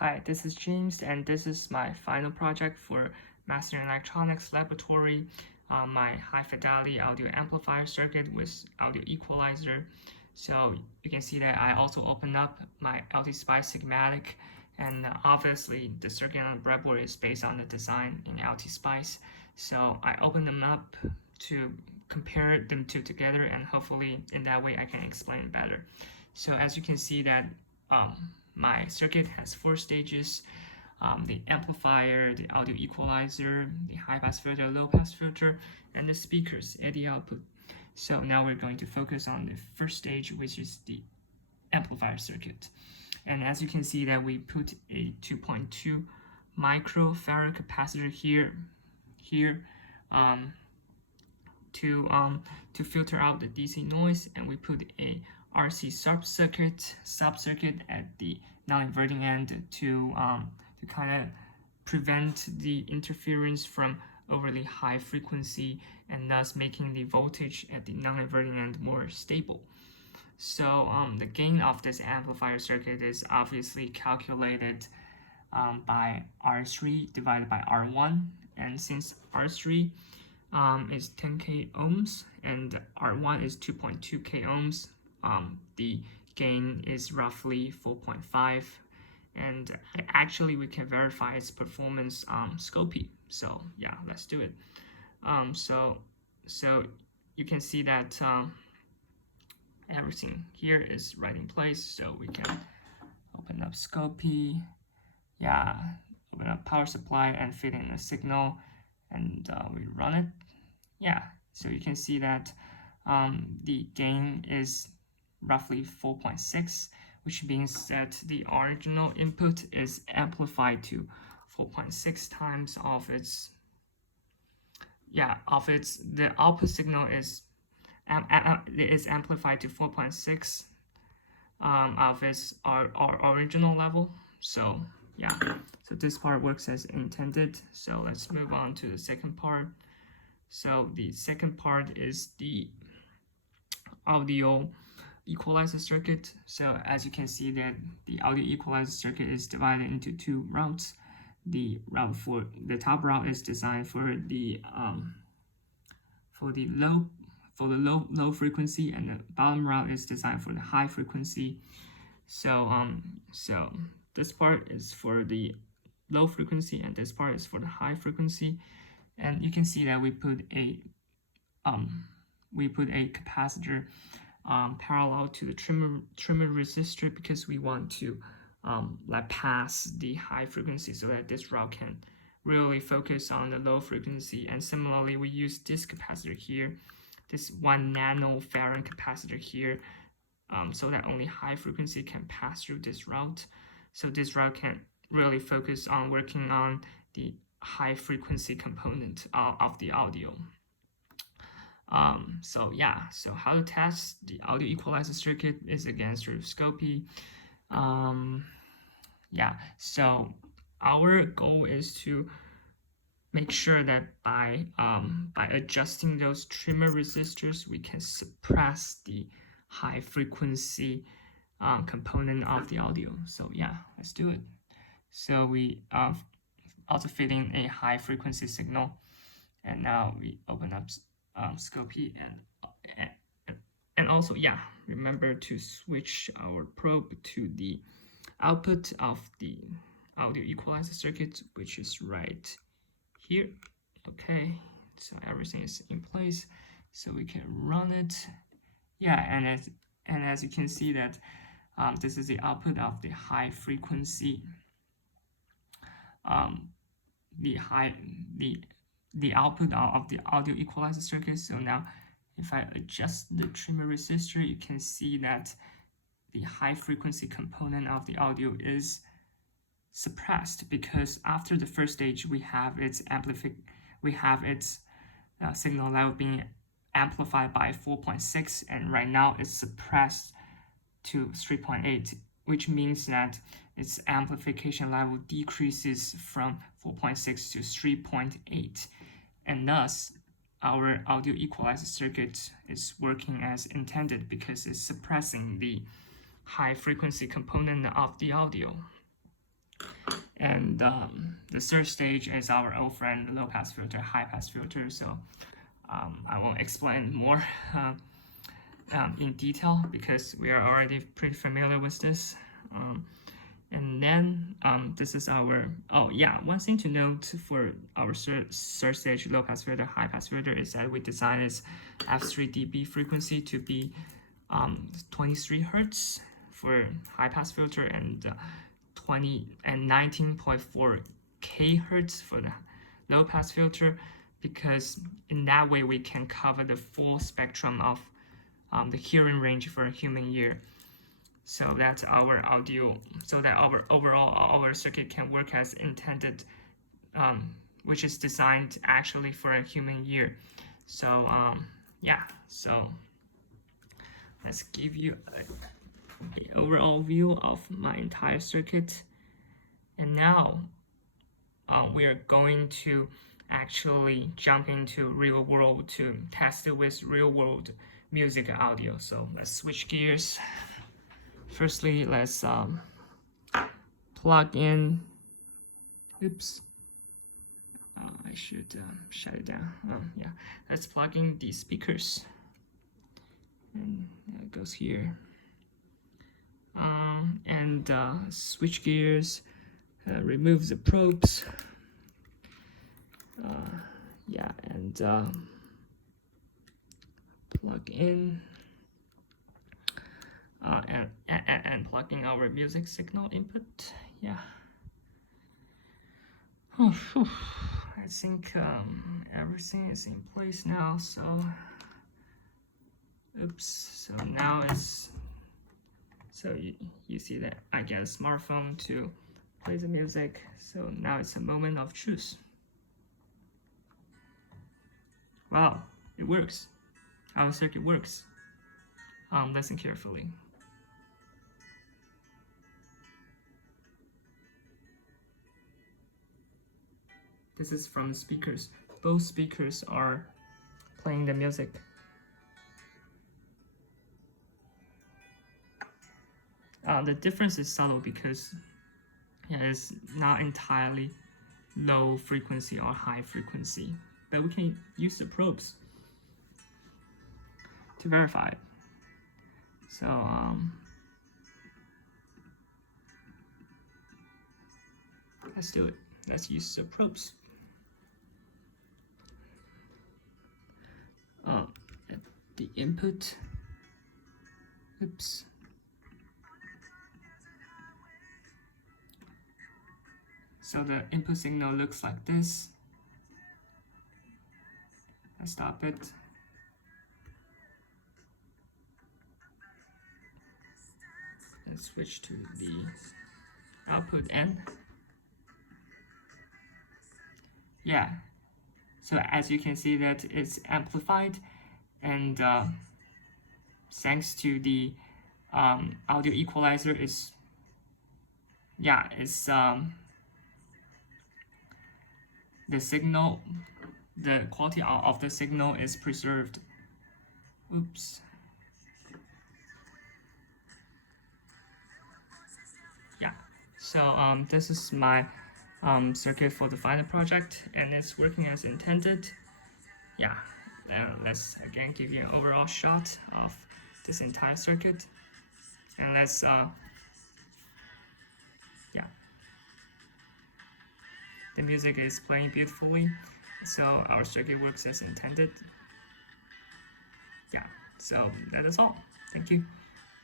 Hi, this is James, and this is my final project for Master in Electronics Laboratory, my high-fidelity audio amplifier circuit with audio equalizer. So you can see that I also opened up my LT-Spice schematic, and obviously the circuit on the breadboard is based on the design in LT-Spice. So I opened them up to compare them two together, and hopefully in that way I can explain better. So as you can see that my circuit has 4 stages: the amplifier, the audio equalizer, the high-pass filter, low-pass filter, and the speakers at the output. So now we're going to focus on the first stage, which is the amplifier circuit. And as you can see that we put a 2.2 microfarad capacitor here to filter out the DC noise, and we put a RC sub-circuit at the non-inverting end to kind of prevent the interference from overly high frequency, and thus making the voltage at the non-inverting end more stable. So the gain of this amplifier circuit is obviously calculated by R3 divided by R1, and since R3 is 10k ohms and R1 is 2.2k ohms, the gain is roughly 4.5, and actually we can verify its performance Scopy. So yeah, let's do it. So you can see that everything here is right in place. So we can open up Scopy, open up power supply and fit in a signal, and we run it. So you can see that the gain is roughly 4.6, which means that the original input is amplified to 4.6 times of its the output signal is amplified to 4.6 of its original level. So so this part works as intended. So let's move on to the second part. So the second part is the audio equalizer circuit. So as you can see that the audio equalizer circuit is divided into 2 routes. The top route is designed for the low frequency, and the bottom route is designed for the high frequency. So this part is for the low frequency, and this part is for the high frequency. And you can see that we put a capacitor parallel to the trimmer resistor, because we want to let pass the high frequency so that this route can really focus on the low frequency. And similarly, we use this capacitor here, this 1 nanofarad capacitor here, so that only high frequency can pass through this route. So this route can really focus on working on the high frequency component of the audio. So how to test the audio equalizer circuit is again through Scopy. So our goal is to make sure that by adjusting those trimmer resistors, we can suppress the high frequency component of the audio. So let's do it. So we also fit in a high frequency signal, and now we open up Scopy, and also remember to switch our probe to the output of the audio equalizer circuit, which is right here. Okay, so everything is in place, so we can run it. And as you can see that this is the output of the high frequency, the output of the audio equalizer circuit. So now if I adjust the trimmer resistor, you can see that the high frequency component of the audio is suppressed, because after the first stage we have its signal level being amplified by 4.6, and right now it's suppressed to 3.8, which means that its amplification level decreases from 4.6 to 3.8, and thus our audio equalizer circuit is working as intended, because it's suppressing the high frequency component of the audio. And the third stage is our old friend, the low-pass filter, high-pass filter. So I won't explain more in detail because we are already pretty familiar with this. And then this is our, oh yeah, one thing to note for our third stage low-pass filter, high-pass filter is that we designed its F3 dB frequency to be 23 Hertz for high-pass filter and 19.4 kHz for the low-pass filter, because in that way we can cover the full spectrum of the hearing range for a human ear. So that our our circuit can work as intended, which is designed actually for a human ear. So yeah, so let's give you an overall view of my entire circuit. And now we are going to actually jump into real world to test it with real world music and audio. So let's switch gears. Firstly, let's plug in. Oops. I should shut it down. Yeah, let's plug in the speakers. And that goes here. And switch gears. Remove the probes. Yeah, and plug in. And plugging our music signal input. Yeah. Oh, I think everything is in place now. So, oops. So now it's. So you see that I get a smartphone to play the music. So now it's a moment of truth. Wow, it works. Our circuit works. Listen carefully. This is from the speakers. Both speakers are playing the music. The difference is subtle because it's not entirely low frequency or high frequency, but we can use the probes to verify it. So let's do it. Let's use the probes. At the input. Oops. So the input signal looks like this. I stop it. And switch to the output N. Yeah. So as you can see that it's amplified, and thanks to the audio equalizer, it's the signal, the quality of the signal is preserved. Oops. Yeah. So this is my circuit for the final project, and it's working as intended. Yeah. Let's again give you an overall shot of this entire circuit, and let's yeah. The music is playing beautifully, so our circuit works as intended. Yeah, so that is all. Thank you.